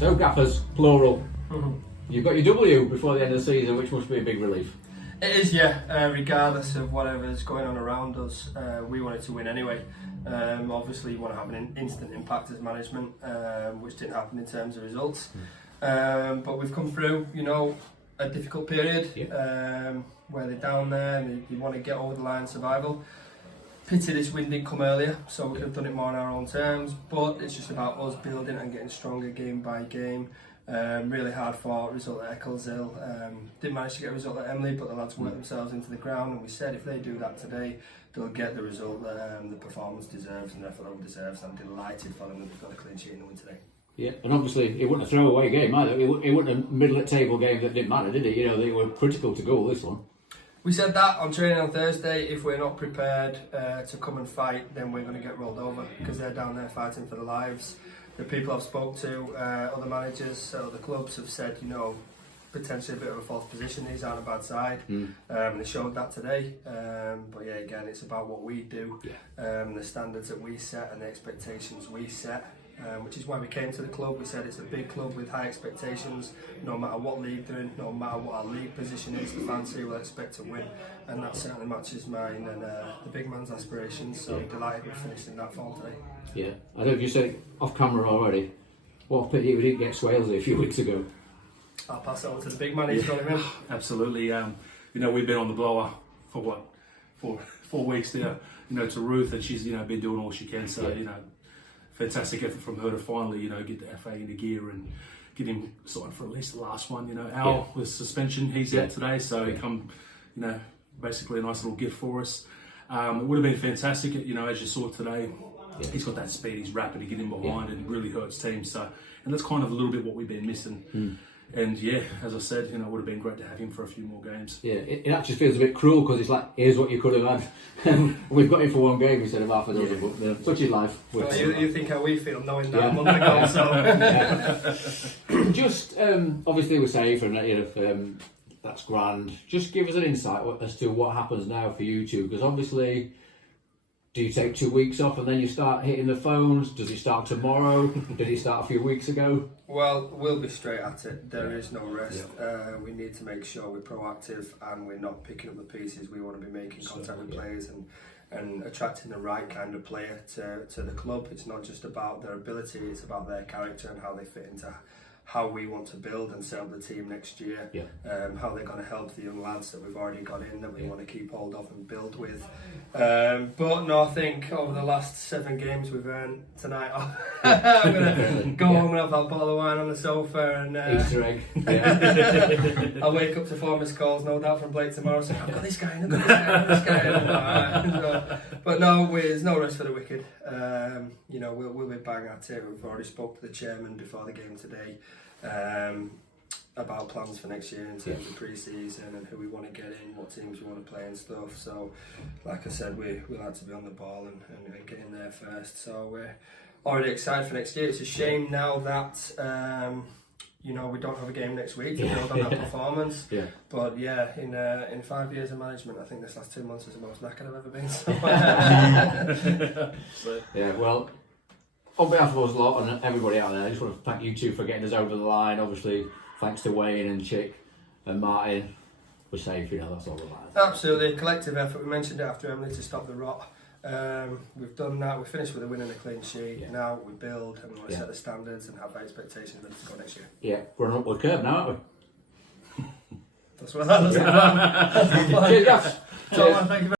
So gaffers, plural. You've got your W before the end of the season, which must be a big relief. It is, yeah. Regardless of whatever's going on around us, we wanted to win anyway. Obviously, you want to have an instant impact as management, which didn't happen in terms of results. But we've come through, a difficult period where they're down there and you want to get over the line survival. Pity this win didn't come earlier, so we could have done it more on our own terms. But it's just about us building and getting stronger game by game. Really hard fought result at Eccleshill. Didn't manage to get a result at Emily, but the lads worked themselves into the ground, and we said if they do that today, they'll get the result that the performance deserves and therefore everyone deserves. I'm delighted for them that they've got a clean sheet and win today. Yeah, and obviously it wasn't a throwaway game either. It wasn't a middle of the table game that didn't matter, did it? They were critical to Goole this one. We said that on training on Thursday. If we're not prepared to come and fight, then we're going to get rolled over because they're down there fighting for their lives. The people I've spoke to, other managers, other clubs have said, potentially a bit of a false position. He's on a bad side. They showed that today. But yeah, again, it's about what we do, the standards that we set and the expectations we set. Which is why we came to the club. We said it's a big club with high expectations. No matter what league they're in, no matter what our league position is, the fans here will expect to win, and that certainly matches mine and the big man's aspirations. So delighted we finished in that form today. Yeah, I don't know if you said it off camera already. What a pity we didn't get Swalesy a few weeks ago. I'll pass it over to the big man. He's got him in. Absolutely. We've been on the blower for what, 4 weeks there. To Ruth, and she's been doing all she can. So fantastic effort from her to finally, get the FA into gear and get him signed for at least the last one. Al with suspension, he's out today, so he come, basically a nice little gift for us. It would have been fantastic, as you saw today. He's got that speed, he's rapid, he get in behind and really hurts teams. So, and that's kind of a little bit what we've been missing. And yeah, as I said, it would have been great to have him for a few more games. Yeah, it actually feels a bit cruel because it's like, here's what you could have had. We've got him for one game instead of half a dozen, but which is life. Well, you think how we feel knowing that a month ago, so. Just, obviously we're safe and that's grand. Just give us an insight as to what happens now for you two, because obviously, do you take 2 weeks off and then you start hitting the phones? Does it start tomorrow? Did it start a few weeks ago? Well, we'll be straight at it. There is no rest. We need to make sure we're proactive and we're not picking up the pieces. We want to be making contact with players and attracting the right kind of player to the club. It's not just about their ability, it's about their character and how they fit into how we want to build and set up the team next year, how they're going to help the young lads that we've already got in that we want to keep hold of and build with. But no, I think over the last 7 games we've earned tonight, I'm going to go home and have that bottle of wine on the sofa and Easter egg. I'll wake up to 4 missed calls, no doubt, from Blake tomorrow, saying, I've got this guy, I've got this guy. But no, there's no rest for the wicked. We'll be bang at it. We've already spoke to the chairman before the game today about plans for next year in terms of pre-season and who we want to get in, what teams we want to play and stuff. So, like I said, we like to be on the ball and get in there first. So we're already excited for next year. It's a shame now that we don't have a game next week to build on that performance. But yeah, in 5 years of management, I think this last 2 months is the most knackered I've ever been. So. Yeah, well, on behalf of us lot and everybody out there, I just want to thank you two for getting us over the line. Obviously, thanks to Wayne and Chick and Martin. We're safe, that's all that matters. Absolutely, a collective effort. We mentioned it after Emily to stop the rot. We've done that. We finished with a win and a clean sheet. Now we build and we want to set the standards and have expectations of to go next year. Yeah, we're on an upward curve now, aren't we? That's what that looks like. Cheers, guys. Thank you very much.